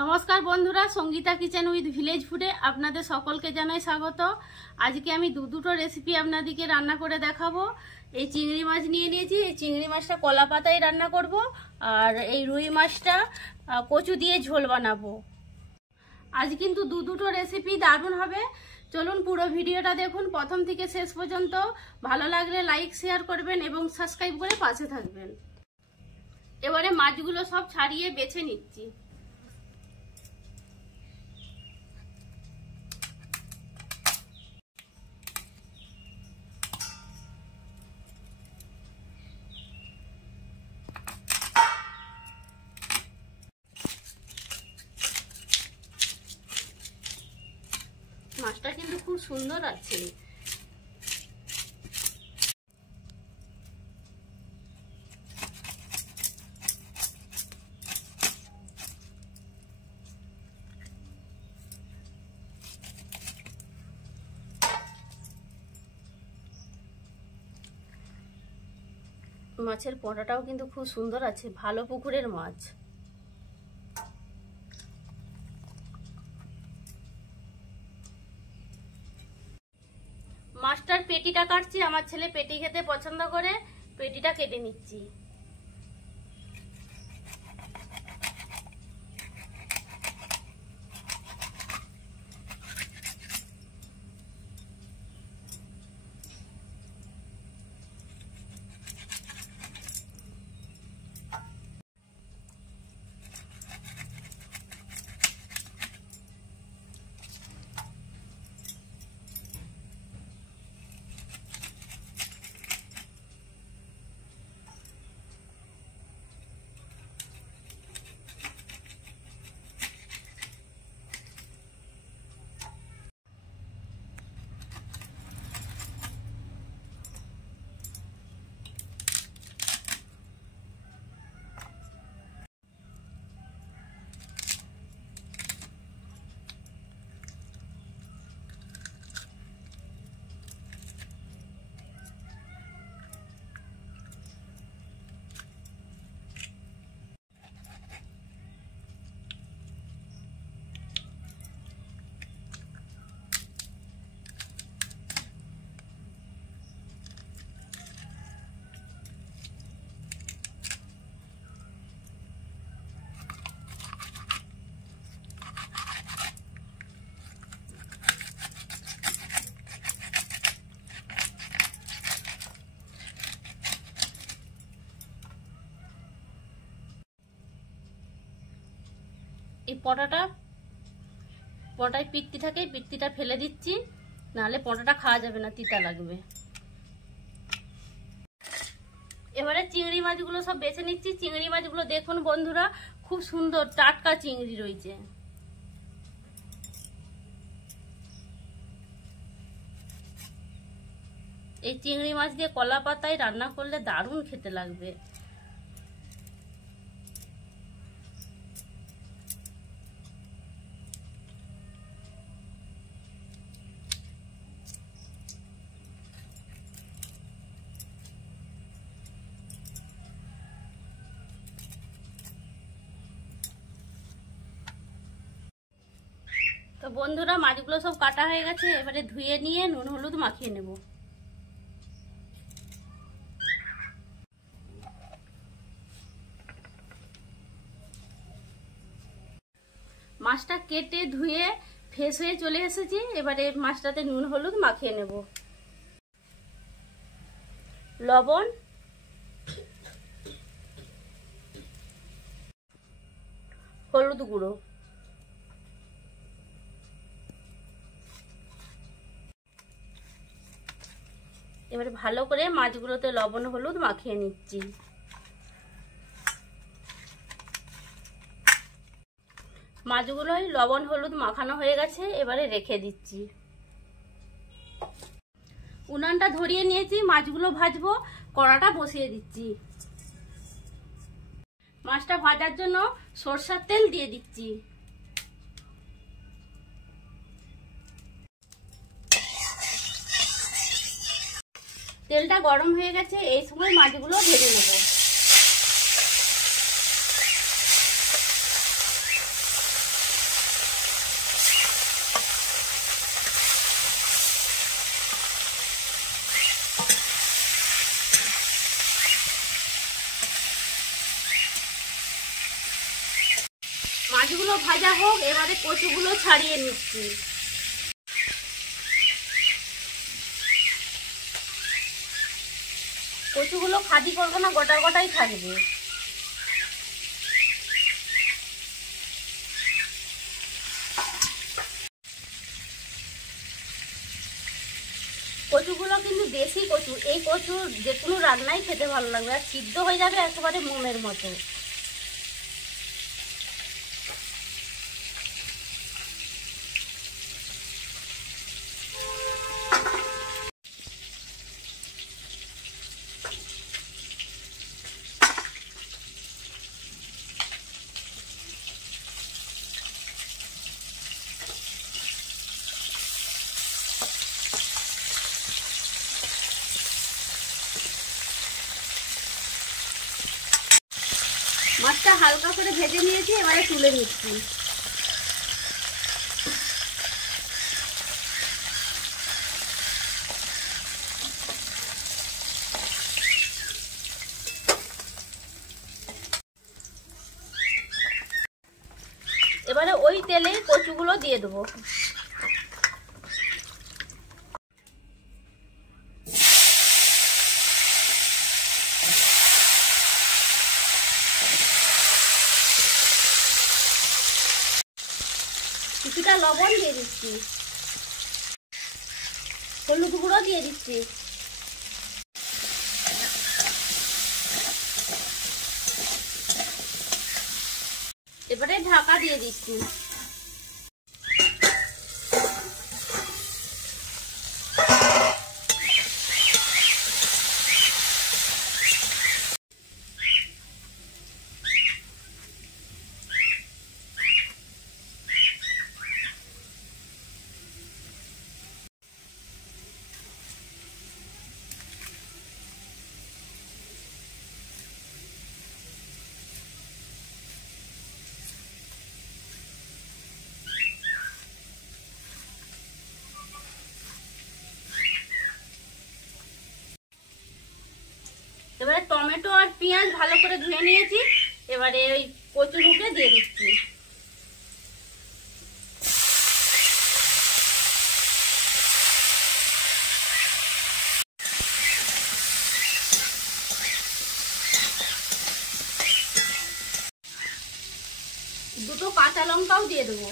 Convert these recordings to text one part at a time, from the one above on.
নমস্কার বন্ধুরা, Sangeeta kitchen with village ফুডে আপনাদের সকলকে জানাই স্বাগত। আজকে আমি দুটো রেসিপি আপনাদেরকে রান্না করে দেখাবো। এই চিংড়ি মাছ নিয়ে নিয়েছি। এই চিংড়ি মাছটা কলা পাতায় রান্না করব, আর এই রুই মাছটা কচু দিয়ে ঝোল বানাবো। আজ কিন্তু দুটো রেসিপি দারুণ হবে। চলুন পুরো ভিডিওটা দেখুন প্রথম থেকে শেষ পর্যন্ত। ভালো লাগলে লাইক শেয়ার করবেন এবং সাবস্ক্রাইব করে পাশে থাকবেন। এবারে মাছগুলো সব ছাড়িয়ে বেছে নিচ্ছি। মাছটা কিন্তু খুব সুন্দর আছে। মাছের পোড়াটাও কিন্তু খুব সুন্দর আছে, ভালো পুকুরের মাছ। মাছটার পেটিটা কাটছি। আমার ছেলে পেটি খেতে পছন্দ করে, পেটিটা কেটে নিচ্ছি। এই পটায় পিত্তি থাকে, পিত্তিটা ফেলে দিচ্ছি, নাহলে পটাটা খাওয়া যাবে না, তিতা লাগবে। এবারে চিংড়ি মাছগুলো সব বেছে নিচ্ছি। চিংড়ি মাছগুলো দেখুন বন্ধুরা, খুব সুন্দর টাটকা চিংড়ি রয়েছে। এই চিংড়ি মাছ দিয়ে কলা পাতায় রান্না করলে দারুণ খেতে লাগবে। তো বন্ধুরা, মাছগুলো সব কাটা হয়ে গেছে। এবারে ধুয়ে নিয়ে নুন হলুদ মাখিয়ে নেব। মাছটা কেটে ধুয়ে ফ্রেশ হয়ে চলে এসেছি। এবারে মাছটাতে নুন হলুদ মাখিয়ে নেব। লবণ, হলুদ গুঁড়ো, এবারে ভালো করে মাছগুলোতে লবণ হলুদ মাখিয়ে নিচ্ছি। মাছগুলোই লবণ হলুদ মাখানো হয়ে গেছে, এবারে রেখে দিচ্ছি। উনানটা ধরিয়ে নিয়েছি, মাছগুলো ভাজবো। কড়াটা বসিয়ে দিচ্ছি। মাছটা ভাজার জন্য সরষের তেল দিয়ে দিচ্ছি। তেলটা গরম হয়ে গেছে, এই সময় মাছগুলো ভেজে নেব। ভাজা হোক, এবারে কচুগুলো ছাড়িয়ে নিচ্ছি। কচুগুলো খাদি করবো না, গোটা গোটাই থাকবে। কচুগুলো কিন্তু দেশি কচু, এই কচু যে কোনো রান্নাই খেতে ভালো লাগবে, আর সিদ্ধ হয়ে যাবে একেবারে মোমের মতো। মাছটা হালকা করে ভেজে নিয়েছি, এবারে তুলে নিচ্ছি। এবারে ওই তেলে কচুগুলো দিয়ে দেবো। কিছুটা লবণ দিয়ে দিচ্ছি, হলুদ গুঁড়ো দিয়ে দিচ্ছি। এবারে ঢাকা দিয়ে দিচ্ছি। এবারে টমেটো আর পেঁয়াজ ভালো করে ধুয়ে নিয়েছি, এবারে ওই কচু ঢুকে দিয়ে দিচ্ছি। দুটো কাঁচা লঙ্কাও দিয়ে দেবো।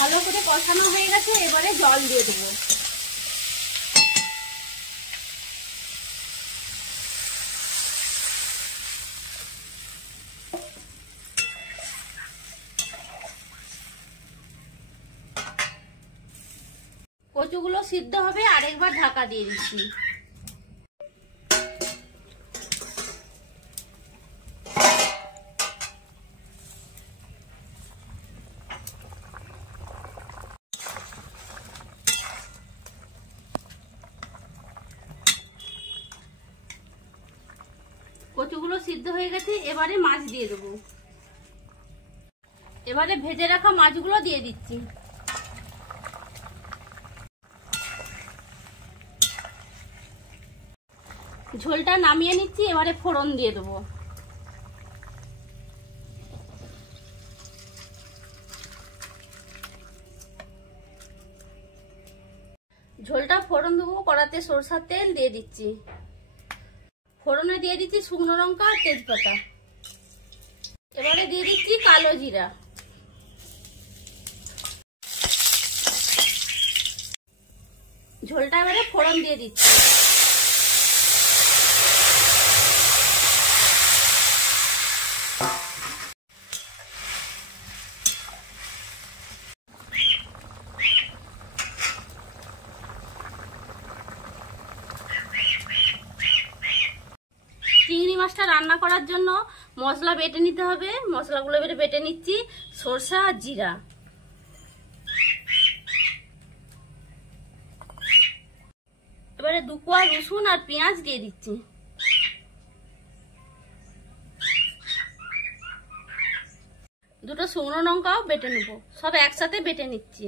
ভালো করে কষানো হয়ে গেছে, এবারে জল দিয়ে দেবো। কচুগুলো সিদ্ধ হবে, আরেকবার ঢাকা দিয়ে দিচ্ছি। কচুগুলো সিদ্ধ হয়ে গেছে, এবারে মাছ দিয়ে দেবো। এবারে ভেজে রাখা মাছগুলো দিয়ে দিচ্ছি। ঝোলটা নামিয়ে নিচ্ছি, এবারে ফোড়ন দিয়ে দেবো। ঝোলটা ফোড়ন দেবো, কড়াতে সরষের তেল দিয়ে দিচ্ছি। ফোড়নে দিয়ে দিচ্ছি শুকনো লঙ্কা আর তেজপাতা। এবারে দিয়ে দিচ্ছি কালো জিরা। ঝোলটা এবারে ফোড়ন দিয়ে দিচ্ছি। চিংড়ি মাছটা রান্না করার জন্য মশলা বেটে নিতে হবে। মশলাগুলো এবারে বেটে নিচ্ছি, সরষা আর জিরা। এবারে 2 কোয়া রসুন আর পেঁয়াজ দিয়ে দিচ্ছি। দুটো শুকনো লঙ্কাও বেটে নেবো, সব একসাথে বেটে নিচ্ছি।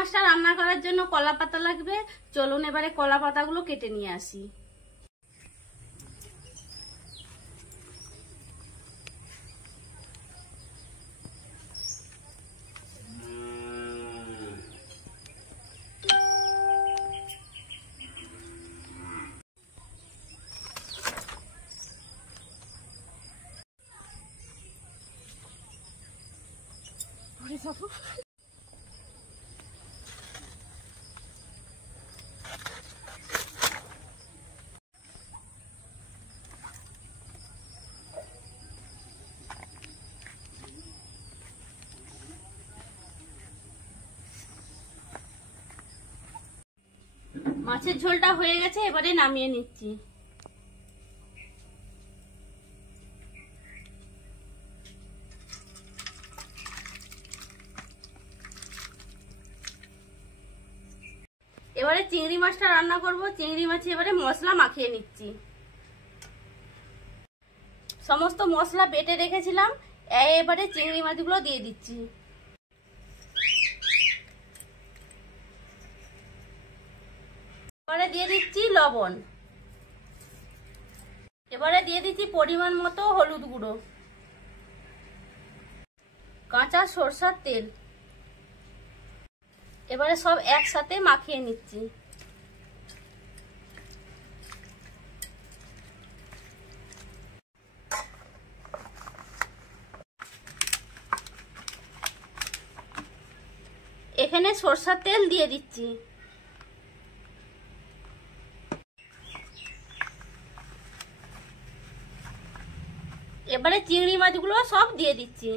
মাছটা রান্না করার জন্য কলা পাতা লাগবে। চলুন এবারে কলা পাতাগুলো কেটে নিয়ে আসি। মাছের ঝোলটা হয়ে গেছে, এবারে নামিয়ে নিচ্ছি। এবারে চিংড়ি মাছটা রান্না করব। চিংড়ি মাছে এবারে মশলা মাখিয়ে নিচ্ছি। সমস্ত মশলা বেটে রেখেছিলাম, এবারে চিংড়ি মাছগুলো দিয়ে দিচ্ছি। এবারে দিয়ে দিচ্ছি লবণ। এবারে দিয়ে দিচ্ছি পরিমাণ মতো হলুদ গুঁড়ো, কাঁচা সরষের তেল। এবারে সব একসাথে মাখিয়ে নিচ্ছি। এখানে সরষের তেল দিয়ে দিচ্ছি। এবারে চিংড়ি মাছগুলো সব দিয়ে দিচ্ছি।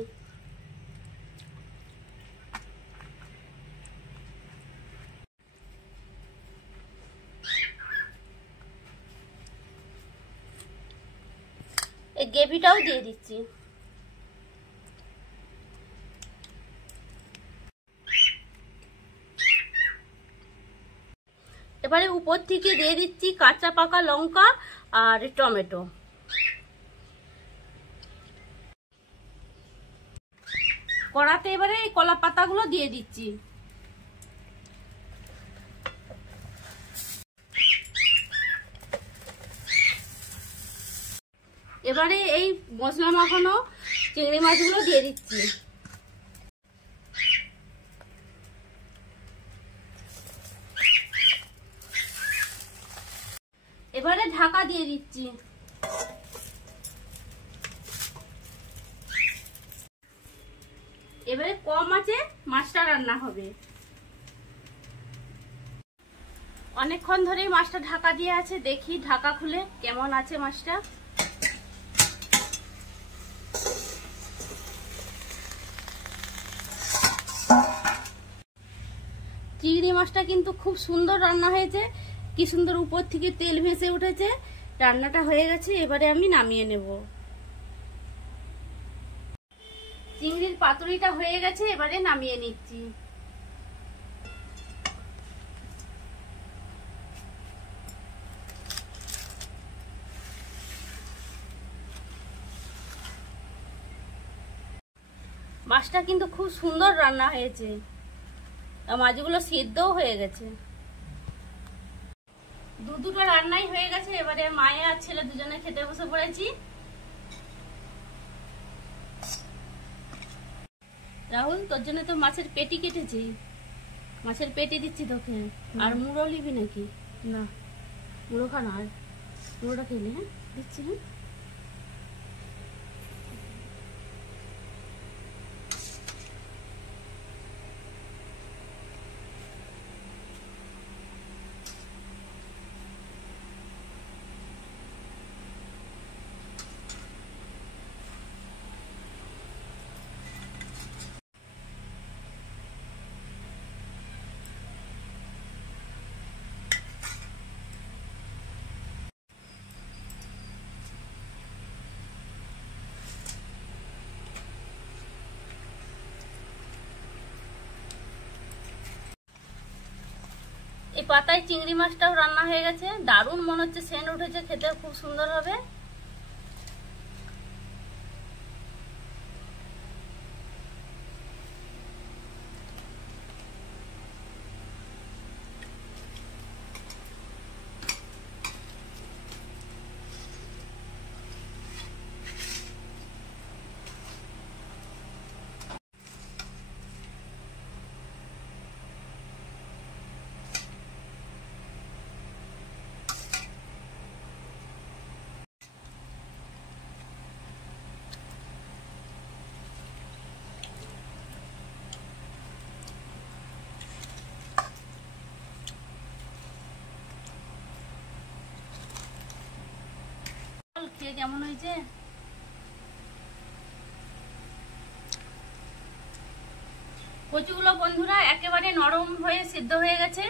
এই গ্রেভিটাও দিয়ে দিচ্ছি। এবারে উপর থেকে দিয়ে দিচ্ছি কাঁচা পাকা লঙ্কা আর টমেটো। কড়াতে এবারে এই কলা পাতাগুলো দিয়ে দিচ্ছি। এবারে এই মশলা মাখানো চিংড়ি মাছগুলো দিয়ে দিচ্ছি। এবারে ঢাকা দিয়ে দিচ্ছি। এবারে কম আঁচে মাছটা রান্না হবে। অনেকক্ষণ ধরেই মাছটা ঢাকা দিয়ে আছে, দেখি ঢাকা খুলে কেমন আছে মাছটা। চিংড়ি মাছটা কিন্তু খুব সুন্দর রান্না হয়েছে, কি সুন্দর উপর থেকে তেল ভেসে উঠেছে। রান্নাটা হয়ে গেছে, এবারে আমি নামিয়ে নেব। চিংড়ির পাতুরিটা হয়ে গেছে, এবারে নামিয়ে নিচ্ছি। মাছটা কিন্তু খুব সুন্দর রান্না হয়েছে, মাছগুলো সিদ্ধও হয়ে গেছে। দুটো রান্নাই হয়ে গেছে, এবারে মায়ে আর ছেলে দুজনে খেতে বসে পড়েছি। রাহুল, তোর জন্য তো মাছের পেটি কেটেছি, মাছের পেটি দিচ্ছি তোকে। আর মুড়ো নিবি নাকি? না, মুড়ো খা না, আর মুড়োটা খেলে। হ্যাঁ দিচ্ছি। হ্যাঁ এই পাতায় চিংড়ি মাছটাও রান্না হয়ে গেছে, দারুণ মনে হচ্ছে, সেন্ট উঠেছে, খেতে খুব সুন্দর হবে। মাখিয়ে কেমন হয়েছে। কচুগুলো বন্ধুরা একেবারে নরম হয়ে সিদ্ধ হয়ে গেছে।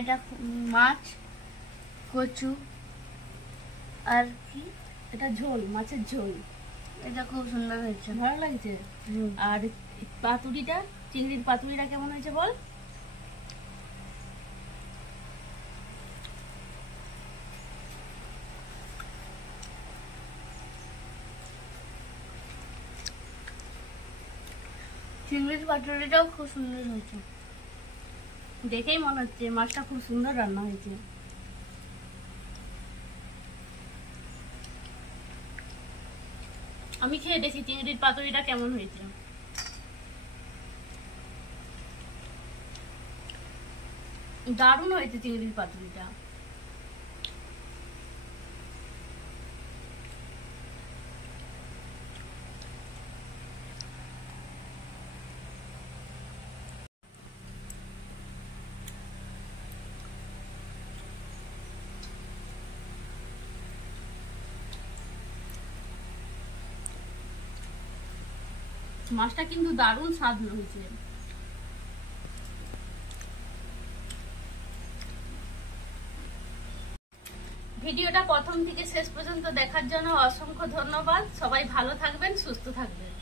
এটা মাছ, কচু আর কি, এটা ঝোল, মাছের ঝোল। এটা খুব সুন্দর হয়েছে, ভালো লাগছে। আর পাতুরিটা, চিংড়ির পাতুরিটা কেমন হয়েছে বল। চিংড়ির পাতুরিটাও খুব সুন্দর হয়েছে, দেখেই মনে হচ্ছে মাছটা খুব সুন্দর রান্না হয়েছে। আমি খেয়ে দেখি চিংড়ির পাতুরিটা কেমন হয়েছে। দারুণ হয়েছে চিংড়ির পাতুরিটা। মাছটা কিন্তু দারুণ স্বাদ হয়েছে। ভিডিওটা প্রথম থেকে শেষ পর্যন্ত দেখার জন্য অসংখ্য ধন্যবাদ। সবাই ভালো থাকবেন, সুস্থ থাকবেন।